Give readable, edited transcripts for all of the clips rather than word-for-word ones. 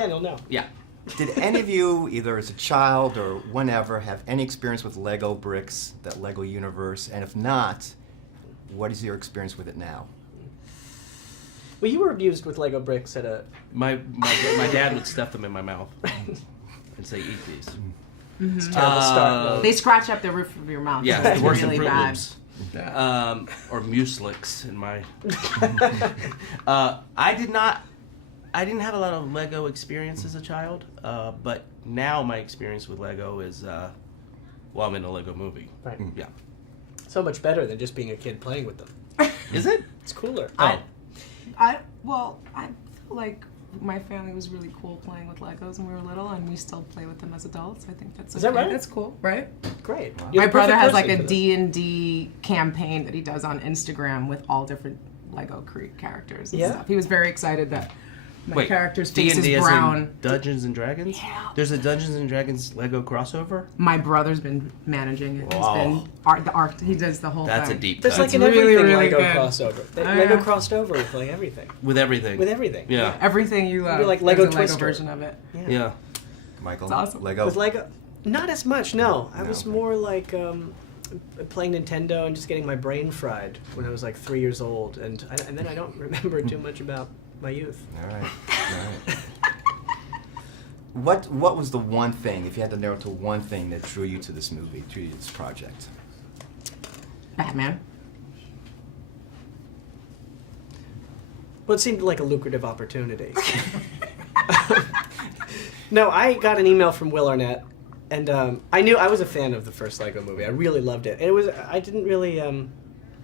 Yeah, you'll know. Yeah. Did any of you, either as a child or whenever, have any experience with Lego bricks, that Lego universe? And if not, what is your experience with it now? Well, you were abused with Lego bricks at a... My dad would stuff them in my mouth and say, "Eat these." Mm-hmm. It's a terrible start. They scratch up the roof of your mouth. Yeah, so it's worse really than Fruit bad. Loops. Or Muslix in my... I didn't have a lot of Lego experience as a child, but now my experience with Lego is, well, I'm in a Lego movie. Right. Yeah. So much better than just being a kid playing with them. Is it? It's cooler. I feel like my family was really cool playing with Legos when we were little, and we still play with them as adults. I think that's Is that right? That's cool, right? Great. Wow. You're My the brother perfect has like person a for this. D&D campaign that he does on Instagram with all different Lego characters and Yeah? stuff. He was very excited that my Wait, character's face D&D is as brown. in Dungeons and Dragons? Yeah. There's a Dungeons and Dragons Lego crossover? My brother's been managing it. Wow. He's been the art. He does the whole That's thing. a deep There's cut. like an really, everything really Lego good. crossover. Oh, Lego yeah. crossed over with like everything. With everything. With everything. Yeah. Everything you love. Maybe like Lego there's a Twister. Lego version of it. Yeah. Michael, It's awesome. Lego? With Lego, not as much. No, I was No. more like playing Nintendo and just getting my brain fried when I was like 3 years old, and then I don't remember too much about my youth. All right. All right. What was the one thing, if you had to narrow it to one thing, that drew you to this movie, drew you to this project? Batman. Well, it seemed like a lucrative opportunity. No, I got an email from Will Arnett, and I knew I was a fan of the first Lego movie. I really loved it. And I didn't really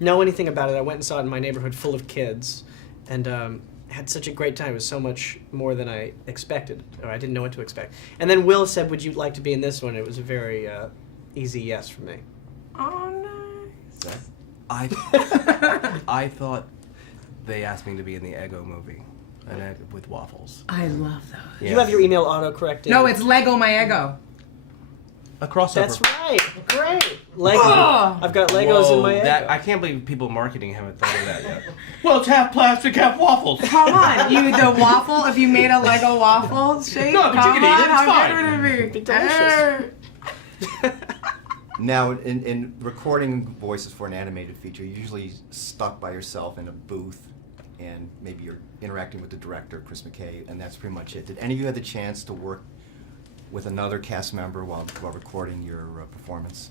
know anything about it. I went and saw it in my neighborhood full of kids, and had such a great time. It was so much more than I expected, or I didn't know what to expect. And then Will said, "Would you like to be in this one?" It was a very easy yes for me. Oh, nice. I thought they asked me to be in the Eggo movie, an egg with waffles. I love those. Yeah. You have your email auto-corrected. No, it's Lego My Ego. A crossover. That's right. Great. Lego. Oh. I've got Legos in my that, Eggo. I can't believe people marketing haven't thought of that yet. Well, it's half plastic, half waffles. Come on, the waffle. If you made a Lego waffle shape, No, but you come can eat it, on, it's how fine. good would it be? Be delicious. Now, in recording voices for an animated feature, you're usually stuck by yourself in a booth, and maybe you're interacting with the director, Chris McKay, and that's pretty much it. Did any of you have the chance to work with another cast member while recording your performance?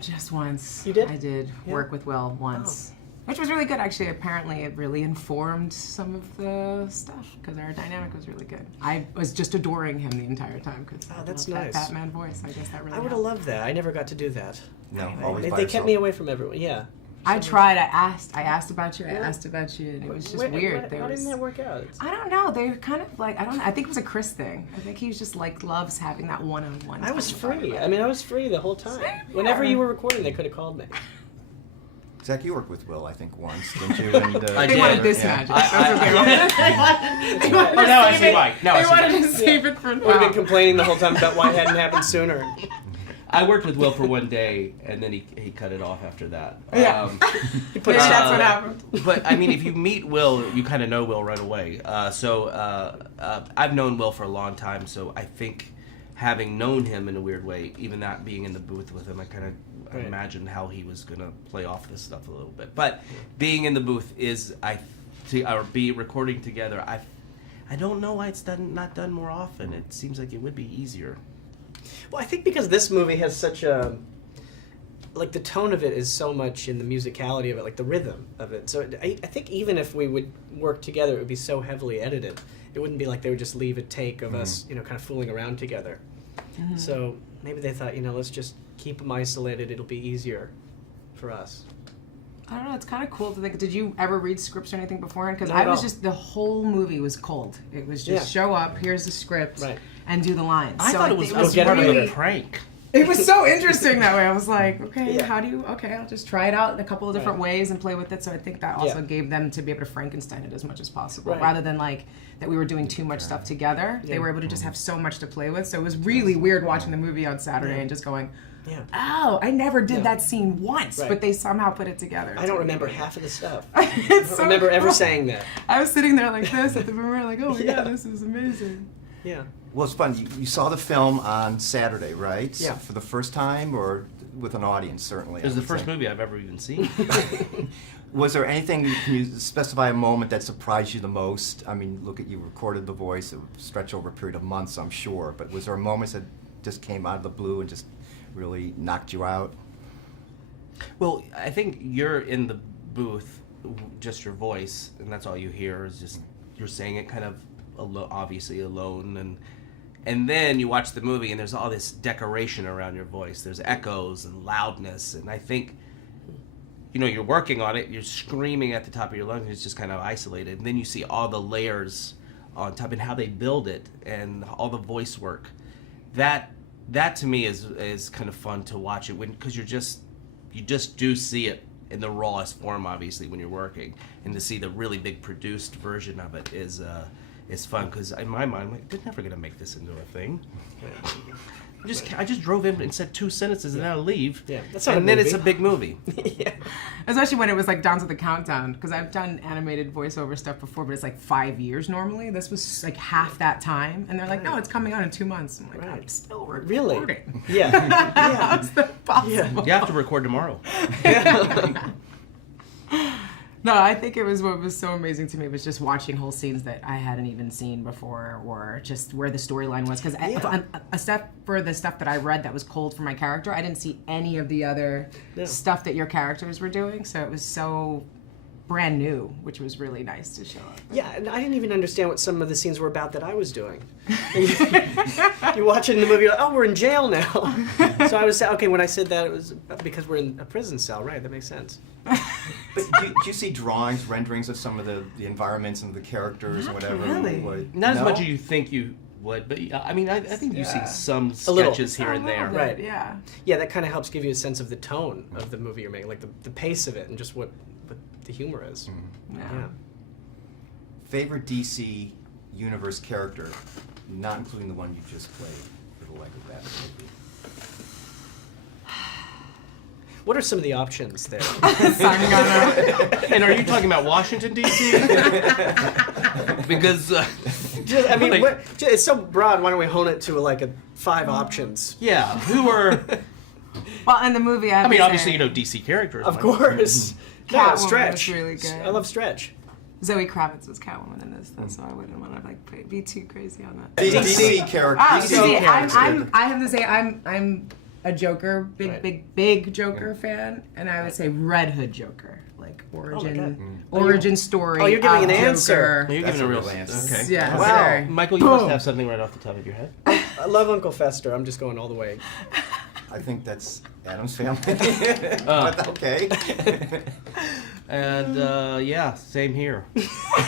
Just once. You did? I did Yeah. work with Will once. Which was really good, actually. Apparently, it really informed some of the stuff, because our dynamic was really good. I was just adoring him the entire time, because that's that nice. Batman voice. I guess that really I would have helped. loved that. I never got to do that. No, Anyway, always They, by they yourself. kept me away from everyone. Yeah. I tried. I asked about you. I asked about you, and it was just Wait, weird. How didn't that work out? I don't know. They were kind of like, I don't know. I think it was a Chris thing. I think he was just like loves having that one-on-one. I was time with free. everybody. I mean, I was free the whole time. Same Whenever here. you were recording, they could have called me. Zach, you worked with Will, I think, once, didn't you? And, I They did. wanted this Yeah. magic. That's what they wanted. They wanted Oh, to now I save see it. why. Now I They see wanted why. to save it for Would have been now. complaining the whole time about why it hadn't happened sooner. I worked with Will for one day, and then he cut it off after that. Yeah. You put Maybe a that's what happened. But I mean, if you meet Will, you kind of know Will right away. I've known Will for a long time, so I think having known him in a weird way, even that being in the booth with him, I kind of Right. imagined how he was gonna play off this stuff a little bit. But being in the booth is or be recording together. I don't know why it's not done more often. It seems like it would be easier. Well, I think because this movie has such a... Like, the tone of it is so much in the musicality of it, like the rhythm of it. So I think even if we would work together, it would be so heavily edited. It wouldn't be like they would just leave a take of us, kind of fooling around together. So maybe they thought, let's just keep them isolated. It'll be easier for us. I don't know. It's kind of cool to think. Did you ever read scripts or anything beforehand? Because Not I at was all. just the whole movie was cold. It was just Yeah. show up. Here's the script, Right. and do the lines. I so thought it was, Go get it really later. a prank. It was so interesting that way. I was like, okay, Yeah. how do you? Okay, I'll just try it out in a couple of different Right. ways and play with it. So I think that also Yeah. gave them to be able to Frankenstein it as much as possible, Right. rather than like that we were doing too much stuff together. Yeah. They were able to just have so much to play with. So it was really weird watching the movie on Saturday and just going, Yeah. Oh, I never did Yeah. that scene once, Right. but they somehow put it together. I don't remember half of the stuff. It's I so don't remember ever cool. saying that. I was sitting there like this at the premiere, like, oh my Yeah. god, this is amazing. Yeah. Well, it's fun. You saw the film on Saturday, right? Yeah. For the first time, or with an audience, certainly. It was I the would first say. movie I've ever even seen. Was there anything, can you specify a moment that surprised you the most? I mean, look at you recorded the voice, it would stretch over a period of months, I'm sure, but was there moments that just came out of the blue and just really knocked you out? Well, I think you're in the booth, just your voice, and that's all you hear is just you're saying it kind of obviously alone, and then you watch the movie and there's all this decoration around your voice. There's echoes and loudness, and I think, you know, you're working on it, you're screaming at the top of your lungs, it's just kind of isolated, and then you see all the layers on top and how they build it and all the voice work. That to me is kind of fun to watch it because you just do see it in the rawest form, obviously, when you're working, and to see the really big produced version of it is fun because in my mind, I'm like, they're never gonna make this into a thing. I just drove in and said 2 sentences and now leave. Yeah, that's not a and then it's movie. a big movie. Yeah. Especially when it was like down to the countdown, because I've done animated voiceover stuff before, but it's like 5 years normally. This was like half that time, and they're like, "No, it's coming out in 2 months." I'm like, Right. "I'm still Really? recording." Yeah. How's that possible? You have to record tomorrow. No, I think it was what was so amazing to me was just watching whole scenes that I hadn't even seen before, or just where the storyline was. Because except for the stuff that I read that was cold for my character, I didn't see any of the other stuff that your characters were doing. So it was so brand new, which was really nice to show up. Yeah, and I didn't even understand what some of the scenes were about that I was doing. You watch it in the movie, you're like, oh, we're in jail now. So I was saying, okay, when I said that, it was because we're in a prison cell, right? That makes sense. But do you see drawings, renderings of some of the environments and the characters and whatever? really. Not as No? much as you think you would, but I mean, I think you see some little. sketches here and there. Right. Yeah. Yeah, that kind of helps give you a sense of the tone of the movie you're making, like the pace of it and just what the humor is. Yeah. Favorite DC Universe character, not including the one you just played for the Lego Batman movie? What are some of the options there? And are you talking about Washington, D.C.? Because, I mean, like- it's so broad. Why don't we hone it to like 5 options? yeah, who are... Well, in the movie, I I mean, obviously, you know D.C. characters. Of right? course. No, Catwoman Stretch. was really good. I love Stretch. Zoe Kravitz was Catwoman in this, though, so I wouldn't want to like be too crazy on that. DC character. Oh, DC see, character. I have to say I'm a Joker, Right. big Joker fan, and I would say Red Hood Joker, like God. origin story. Oh, you're giving of an answer. Joker. You're That's giving a a real real answer. Okay. Yeah, Wow. sorry. Michael, you must have something right off the top of your head. I love Uncle Fester. I'm just going all the way. I think that's Adam's family. But okay. And, yeah, same here.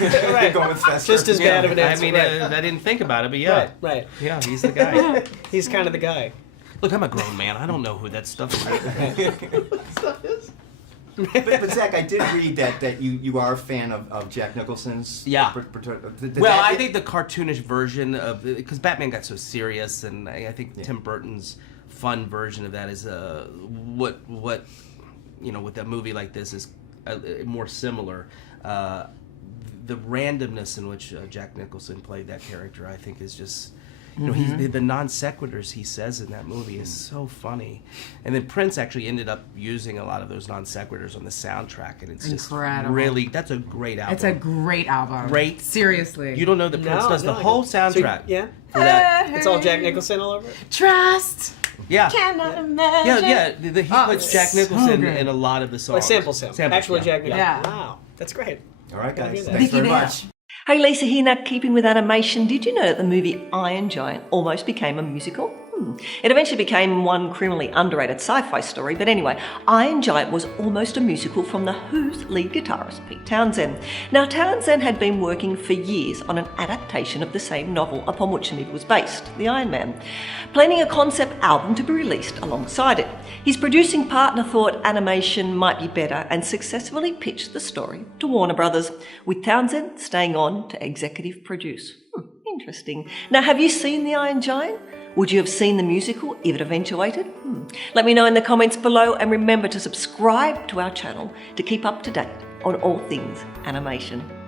Right. Going with Fester. Just as bad of an answer. I mean, right. I didn't think about it, but yeah. Right. Yeah, he's the guy. He's kind of the guy. Look, I'm a grown man. I don't know who that stuff is. But Zach, I did read that you are a fan of Jack Nicholson's. Yeah. Did Well, that- I think the cartoonish version of because Batman got so serious, and I think Tim Burton's fun version of that is what you know with a movie like this is more similar. The randomness in which Jack Nicholson played that character, I think, is just. You know, the non sequiturs he says in that movie is so funny, and then Prince actually ended up using a lot of those non sequiturs on the soundtrack, and it's Incredible. just really that's a great album. It's a great album. Great. Seriously. You don't know that Prince does the whole soundtrack. So, yeah. For that. It's all Jack Nicholson all over it? Trust. Yeah. Cannot imagine. Yeah. He puts Jack so Nicholson good. in a lot of the songs. Like samples him. Actually, yeah. Jack Nicholson. Yeah. Wow. That's great. All right, Gotta guys. hear that. Thanks very Vicky Vale. much. Hey, Lisa here. Now, keeping with animation, did you know that the movie Iron Giant almost became a musical? It eventually became one criminally underrated sci-fi story, but anyway, Iron Giant was almost a musical from The Who's lead guitarist, Pete Townsend. Now, Townsend had been working for years on an adaptation of the same novel upon which the movie was based, The Iron Man, planning a concept album to be released alongside it. His producing partner thought animation might be better and successfully pitched the story to Warner Brothers, with Townsend staying on to executive produce. Interesting. Now, have you seen The Iron Giant? Would you have seen the musical if it eventuated? Let me know in the comments below, and remember to subscribe to our channel to keep up to date on all things animation.